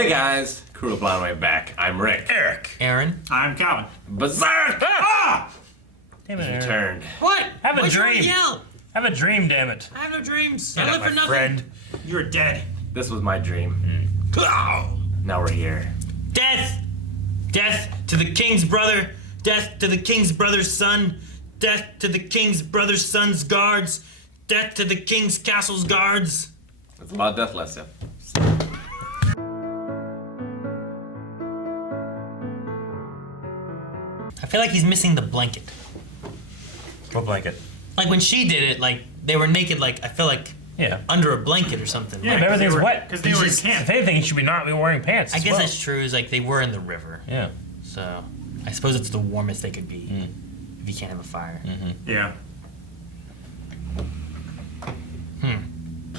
Hey guys, Crew of Blind Way back. I'm Rick. Eric. Aaron. I'm Calvin. Berserk! Ah! Damn it, He's Aaron. returned. What? Have a Why'd you dream. yell? Have a dream, damn it. I have no dreams. Get I out, live for my nothing. friend. You're dead. This was my dream. Now we're here. Death! Death to the king's brother! Death to the king's brother's son! Death to the king's brother's son's guards! Death to the king's castle's guards! It's about death lesson. I feel like he's missing the blanket. What blanket? Like when she did it, like they were naked, like I feel like Yeah. under a blanket or something. Yeah, Like, everything's wet. Because they were in just- camp. If anything, he should not be wearing pants. I as guess well. that's true. Is like they were in the river, Yeah. so I suppose it's the warmest they could be if you can't have a fire. Yeah. Man,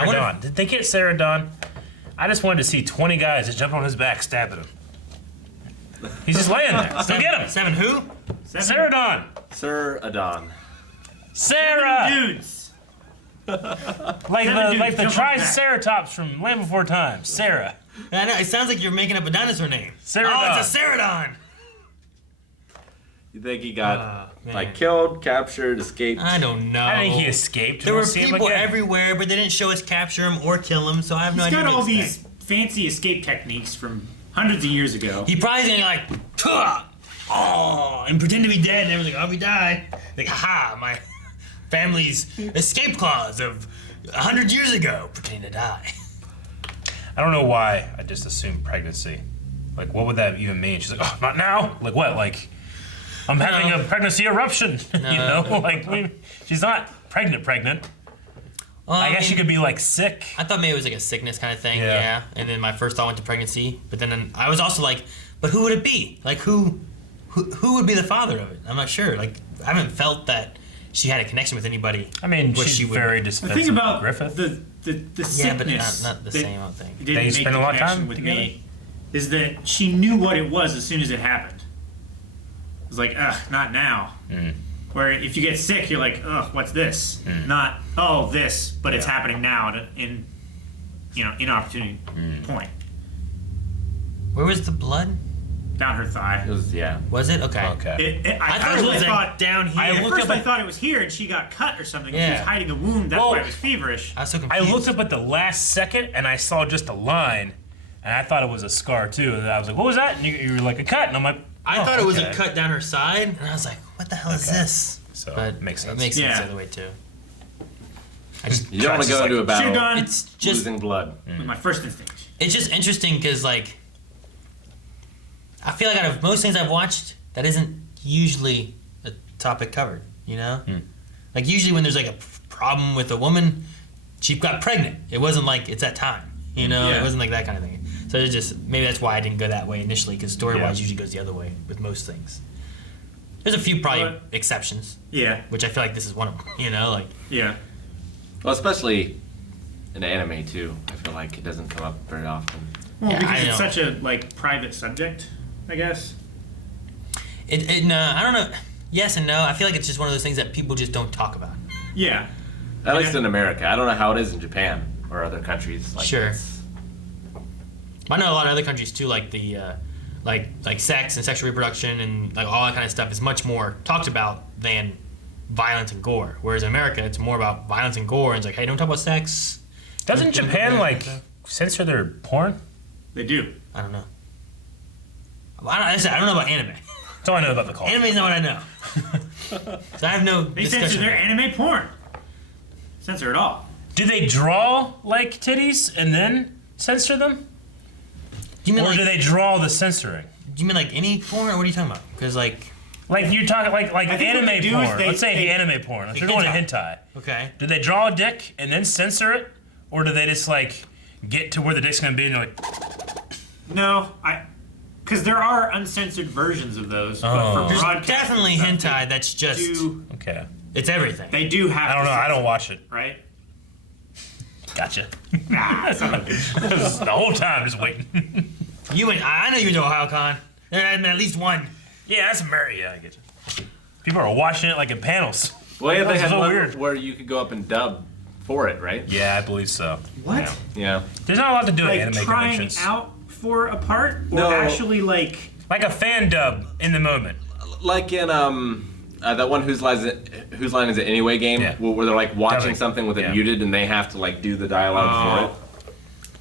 I wonder- Ceradon. Did they get Ceradon? I just wanted to see 20 guys just jump on his back, stabbing him. He's just laying there. Go get him. Seven who? Ceradon. Ceradon. Sarah. Dudes. Like Seven the dudes like the jump on Triceratops from Land Before Time. Sarah. I know, it sounds like you're making up a dinosaur name. Ceradon. Oh, it's a Ceradon! You think he got man. like killed, captured, escaped? I don't know. I think he escaped. There We'll were see him people again. everywhere, but they didn't show us capture him or kill him, so I have no He's idea. got what all to these expect. fancy escape techniques from hundreds of years ago. He probably gonna like, "Tuh! Oh, and pretend to be dead, and everyone's like, oh, we die. Like, haha, my family's escape clause of 100 years ago, pretending to die. I don't know why. I just assumed pregnancy. Like, what would that even mean? She's like, oh, not now. Like what? Like, I'm having a pregnancy eruption. You know, like she's not pregnant. I guess she could be like sick. I thought maybe it was like a sickness kind of thing, Yeah. yeah. And then my first thought went to pregnancy, but then I was also like, but who would it be? Like who would be the father of it? I'm not sure. Like I haven't felt that she had a connection with anybody. I mean, what she's she would- very The dismissive. thing about Griffith. the Yeah, but sickness not the that same, I don't think. didn't They make spend the a lot of connection time with together? me is that she knew what it was as soon as it happened. It was like, ugh, not now. Where if you get sick, you're like, ugh, what's this? Not, oh, this, but it's happening now in inopportune point. Where was the blood? Down her thigh. It was, yeah. Was it? Okay. Okay. I thought it was like down here. At looked first up I at- thought it was here and she got cut or something. She Yeah. was hiding a wound. That's Well- why it was feverish. I was so I confused. looked up at the last second and I saw just a line, and I thought it was a scar too. And I was like, "What was that?" And you were like, "A cut." And I'm like, I "Oh, thought it was okay." a cut down her side, and I was like, what the hell is Okay. this? So But makes sense. It makes sense Yeah. the other way too. I just, You don't want to go Just into a Should've battle gone it's just losing blood. with my first instinct. it's just interesting because like I feel like out of most things I've watched, that isn't usually a topic covered. You know, like usually when there's like a problem with a woman, she got pregnant. It wasn't like it's that time. You know, Yeah. it wasn't like that kind of thing. So it's just maybe that's why I didn't go that way initially because story-wise Yeah. usually goes the other way with most things. There's a few probably But- exceptions, Yeah, which I feel like this is one of them. You know, like. yeah. Well, especially in anime too. I feel like it doesn't come up very often. Well, Yeah, because I it's know. such a like private subject, I guess. No, I don't know. Yes and no. I feel like it's just one of those things that people just don't talk about. Yeah. At least in America. I don't know how it is in Japan or other countries. Like Sure. it's- I know a lot of other countries too, like the like sex and sexual reproduction and like all that kind of stuff is much more talked about than violence and gore. Whereas in America, it's more about violence and gore, and it's like, hey, don't talk about sex. Doesn't Don't Japan go like there. censor their porn? They do. I don't know. I don't know about anime. That's all I know about the culture. Anime's not what I know. So I have no They discussion. censor their anime porn. Censor it all. Do they draw like titties and then censor them, Do you mean or like, do they draw the censoring? do you mean like any porn, or what are you talking about? Because like, Like you're talking like think what they anime do porn. is they- Let's say they- anime porn. If you're going to hentai, okay, do they draw a dick and then censor it, or do they just like get to where the dick's gonna be and they're like, No, because there are uncensored versions of those. But Oh. for there's broadcast definitely and stuff, hentai that's just okay, it's everything. They do have. I don't to know. I censor, don't watch it. Right? Gotcha. Nah, son of a bitch. The whole time just waiting. You went. I know you went to OhioCon. There had been at least one. Yeah, that's Mary. Yeah, I get you. People are watching it like in panels. Well, yeah, they That's had so one weird. where you could go up and dub for it, right? Yeah, I believe so. What? Yeah. Yeah. There's not a lot to do at Like anime trying conventions. out for a part, or No. actually like Like a fan dub in the moment. Like in that one whose line is it anyway game, Yeah. where they're like watching Dubbing. something with it Yeah. muted and they have to like do the dialogue for it.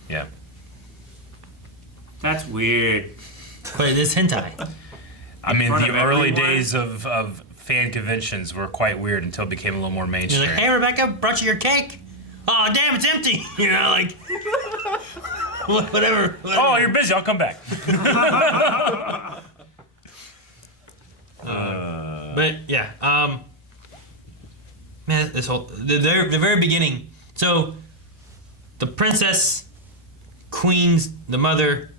Yeah. that's weird. But it is hentai. I mean, front the of early everyone? days of fan conventions were quite weird until it became a little more You're mainstream. like, hey, Rebecca, brought you your cake. Oh, damn, it's empty. You know, like, whatever. Oh, you're busy. I'll come back. But yeah, man, this whole the very beginning. So, the princess, queen's the mother,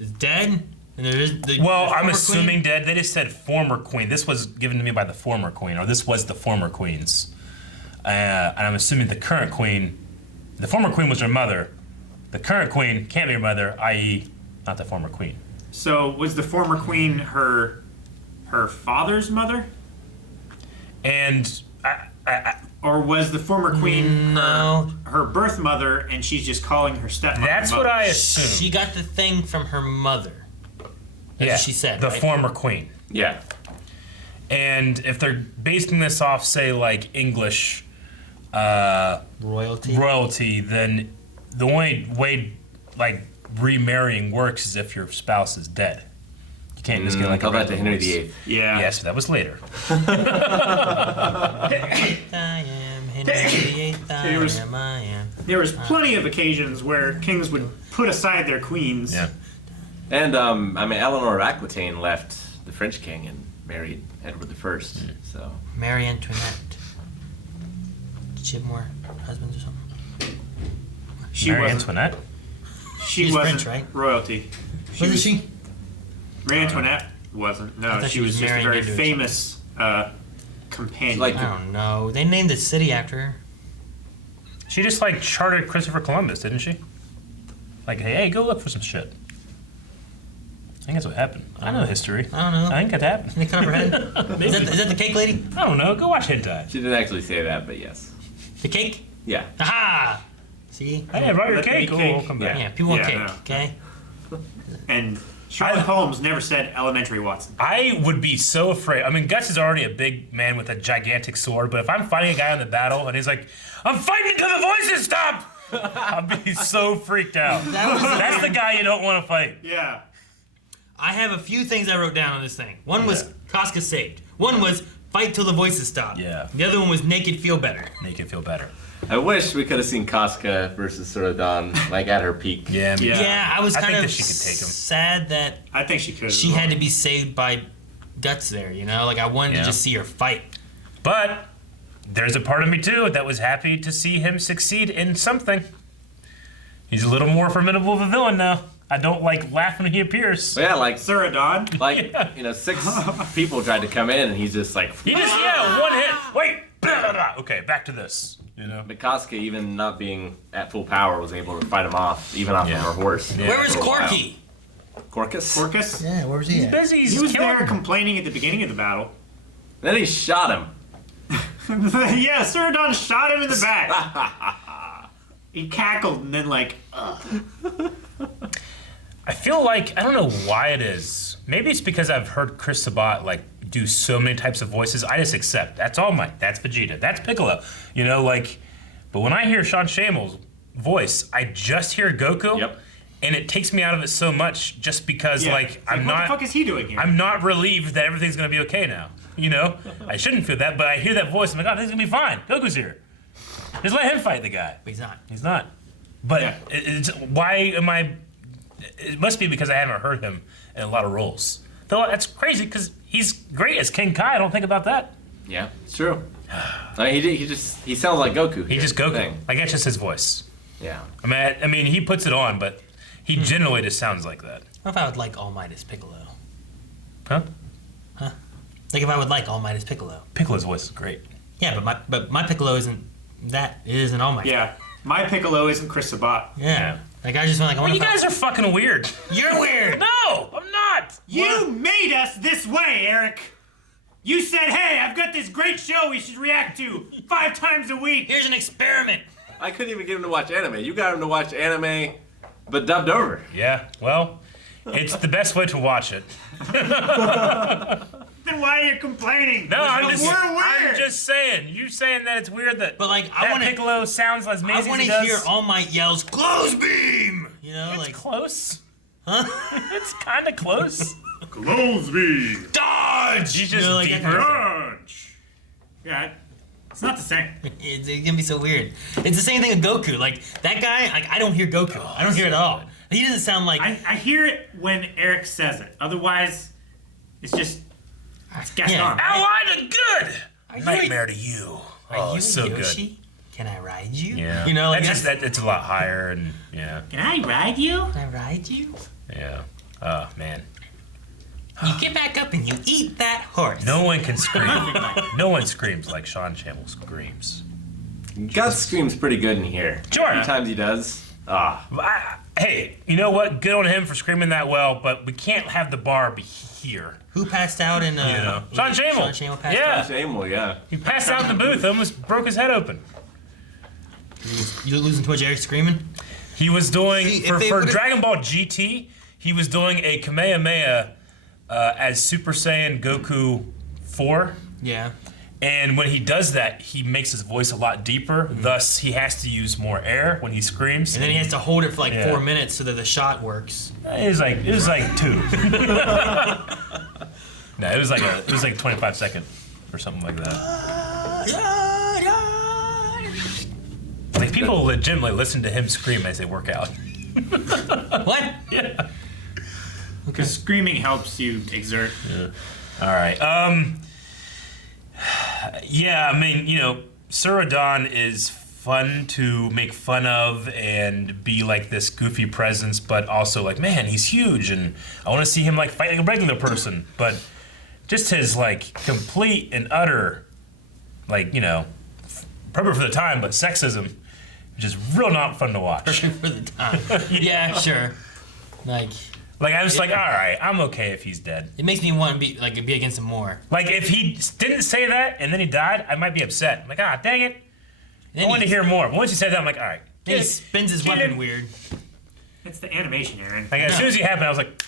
is dead, and there is the Well, the I'm former assuming queen. dead. They just said former queen. This was given to me by the former queen, or this was the former queen's. And I'm assuming the current queen, the former queen was her mother. The current queen can't be her mother, i.e., not the former queen. So was the former queen her father's mother, And or was the former queen No. her birth mother, and she's just calling her stepmother? that's what mother? I assume. She got the thing from her mother. That's what she said. the right? former queen. Yeah. And if they're basing this off, say, like English royalty. royalty, then the only way, like, remarrying works is if your spouse is dead. You can't just get like Tell a that to regular Henry voice. VIII. Yeah. Yes, but that was later. I am Henry VIII. There was- I am. There was plenty of occasions where kings would put aside their queens. Yeah. And I mean, Eleanor of Aquitaine left the French king and married Edward I. So Marie Antoinette. Did she have more husbands or something? She Marie wasn't. Antoinette? She She's wasn't French, right? royalty. Wasn't she? Marie Antoinette wasn't. I No, thought she she was was just a marrying very into famous companion. Like- I don't know. They named the city after her. She just, like, chartered Christopher Columbus, didn't she? Like, hey, go look for some shit. I think that's what happened. I know history. I don't know. I think that happened. They cut off her head. Is that the cake lady? I don't know. Go watch hentai. she didn't actually say that, but yes. The cake? Yeah. Aha! See? Hey, I brought your Let me cake. eat Oh, cake. we'll come back. Yeah, people want Yeah, cake, no. okay? and Sherlock Holmes never said elementary Watson. I would be so afraid. I mean, Guts is already a big man with a gigantic sword, but if I'm fighting a guy in the battle and he's like, I'm fighting until the voices stop! I'd be so freaked out. That's the guy you don't want to fight. Yeah. I have a few things I wrote down on this thing. One was Casca saved. One was fight till the voices stop. Yeah. The other one was naked feel better. Make it feel better. I wish we could have seen Casca versus Surah Don like at her peak. Yeah, me Yeah. too. Yeah, I was I kind think of that she could take him. sad that I think she could. she had to be saved by Guts there, you know? Like, I wanted Yeah. to just see her fight. But there's a part of me too that was happy to see him succeed in something. He's a little more formidable of a villain now. I don't like laughing when he appears. But yeah, like Ceradon. you know, 6 people tried to come in and he's just like. He just, one hit. Wait. Blah, blah, blah. Okay, back to this. You know? But Casca, even not being at full power, was able to fight him off, even off Yeah. of her horse. Yeah. Where was For a while. Corky? Corcus? Orcus. Yeah, where was he at? Busy. He was killing there him. complaining at the beginning of the battle. Then he shot him. Yeah, Ceradon shot him in the back. He cackled and then like, I feel like, I don't know why it is. Maybe it's because I've heard Chris Sabat like do so many types of voices. I just accept. That's All Might. That's Vegeta. That's Piccolo. You know, like, but when I hear Sean Shammel's voice, I just hear Goku. Yep. And it takes me out of it so much just because, yeah. like, It's I'm what not. the fuck is he doing here? I'm not relieved that everything's gonna be okay now. You know, I shouldn't feel that, but I hear that voice. I'm like, oh, this is gonna be fine. Goku's here. Just let him fight the guy. But he's not. He's not. But Yeah. why am I? It must be because I haven't heard him in a lot of roles. Though that's crazy because he's great as King Kai. I don't think about that. Yeah, it's true. I mean, he sounds like Goku. He here, just Goku. thing. Like that's just his voice. Yeah. I mean, he puts it on, but he generally just sounds like that. What if I would like All Might as Piccolo? Huh? Like if I would like All Might as Piccolo. Piccolo's voice is great. Yeah, but my Piccolo isn't that. It isn't All Might. Yeah, my Piccolo isn't Chris Sabat. Yeah. Like I just want like. I Well, wonder you if I- guys are fucking weird. You're weird. No, I'm not. You made us this way, Eric. You said, "Hey, I've got this great show we should react to 5 times a week." Here's an experiment. I couldn't even get him to watch anime. You got him to watch anime, but dubbed over. Yeah, well, it's the best way to watch it. Then why are you complaining? No, I'm We're weird. I'm just saying. You saying that it's weird that, But like, that Piccolo sounds as I amazing want as to he hear does. All Might yells, "Close beam!" You know, It's like, close. huh? It's kind of close. Close me. Dodge! You just You know, like, deeper. Dodge. Yeah, it's not the same. it's gonna be so weird. It's the same thing with Goku. Like, that guy, like, I don't hear Goku. I don't hear it at all. He doesn't sound like. I hear it when Eric says it. Otherwise, it's just it's Gaston. Yeah. Allied and good. Are you Nightmare to you. Are Oh, you it's so Yoshi? good. Can I ride you? Yeah. You know, like, that's just it's a lot higher and yeah, Can I ride you? Can I ride you? yeah. Oh man. You get back up and you eat that horse. No one can scream. No one screams like Sean Shamble screams. Gus screams pretty good in here. Sure. How many times he does. Hey, you know what? Good on him for screaming that well, but we can't have the bar be here. Who passed out in? know. Sean Shamble. Sean Shamble passed Yeah. out. Shameful, yeah. He passed out in the booth, almost broke his head open. You losing too much Eric screaming? He was doing See, if for they would've- Dragon Ball GT. He was doing a Kamehameha as Super Saiyan Goku 4. Yeah. And when he does that, he makes his voice a lot deeper. Thus, he has to use more air when he screams. And then he has to hold it for like Yeah. 4 minutes so that the shot works. It was like 2. No, it was like 25 second or something like that. Like people legitimately listen to him scream as they work out. What? Yeah. Because screaming helps you exert. All right. Yeah, I mean, you know, Surah Don is fun to make fun of and be like this goofy presence, but also like, man, he's huge, and I want to see him like fight like a regular person. But just his like complete and utter, like, you know, appropriate for the time, but sexism, which is real not fun to watch. For the time. Yeah, sure. Like, Like I was like, all right, I'm okay if he's dead. it makes me want to be against him more. Like if he didn't say that and then he died, I might be upset. I'm like, ah, dang it. Then I wanted to he- hear more. But once he said that, I'm like, all right. Then he spins his Get weapon him. weird. It's the animation, Aaron. Like as soon as he happened, I was like,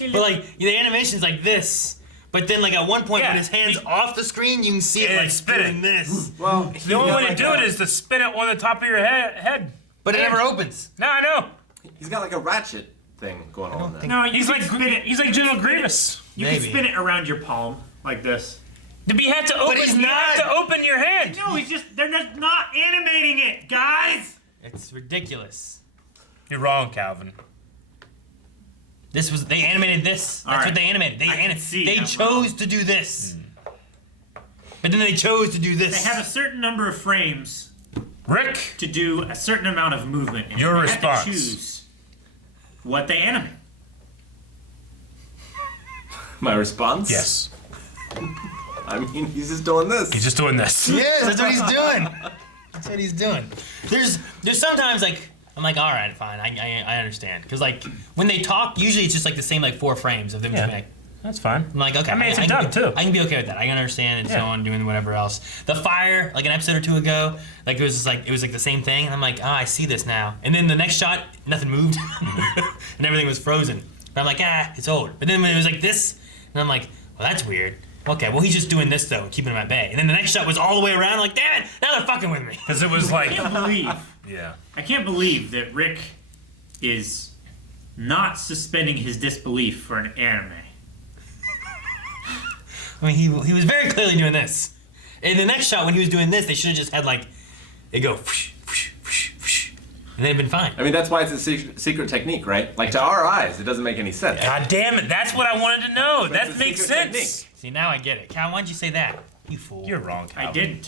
But like the animation's like this. But then like at one point Yeah, when his hand's off the screen, you can see it Yeah, like spinning. doing this. Well, the only way to do it is to spin it on the top of your head. But it never opens. No, I know. He's got like a ratchet thing going on there. No, you He's can like spin it. he's like General Grievous. You Maybe. can spin it around your palm like this. But you have to open. he's You have not. to open your hand. No, they're just not animating it, guys. It's ridiculous. You're wrong, Calvin. They animated this. That's All right. what they animated. I can see They I'm chose to do this. But then they chose to do this. They have a certain number of frames Rick, to do a certain amount of movement. And Your they response. have to choose what they animate. My response? yes, I mean, he's just doing this. he's just doing this. Yes, that's what he's doing. That's what he's doing. There's sometimes like I'm like, all right, fine, I understand, because like when they talk, usually it's just like the same like 4 frames of them Yeah. just like. That's fine. I'm like, okay, I mean, it's a can dub, be- too. I can be okay with that. I can understand and so Yeah. on, doing whatever else. The fire, like an episode or 2 ago, like it was just like the same thing, and I'm like, I see this now. And then the next shot, nothing moved, and everything was frozen. But I'm like, it's old. But then when it was like this, and I'm like, well, that's weird. Okay, well he's just doing this though, keeping him at bay. And then the next shot was all the way around. I'm like, damn it, now they're fucking with me. Because it was like, I can't believe. yeah. I can't believe that Rick is not suspending his disbelief for an anime. I mean, he was very clearly doing this. In the next shot, when he was doing this, they should have just had like, they go, whoosh, whoosh, whoosh, whoosh, and they'd been fine. I mean, that's why it's a secret technique, right? Like, to our eyes, it doesn't make any sense. God damn it! That's what I wanted to know. It's That a makes secret sense. technique. See, now I get it. Cal, why'd you say that? You fool. You're wrong, Calvin. I didn't.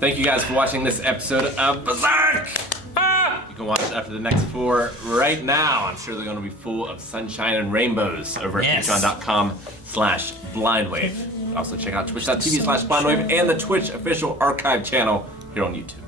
Thank you guys for watching this episode of Berserk! Ah! You can watch after the next 4 right now. I'm sure they're going to be full of sunshine and rainbows over at Yes. patreon.com/blindwave. Also check out twitch.tv/blindwave and the Twitch official archive channel here on YouTube.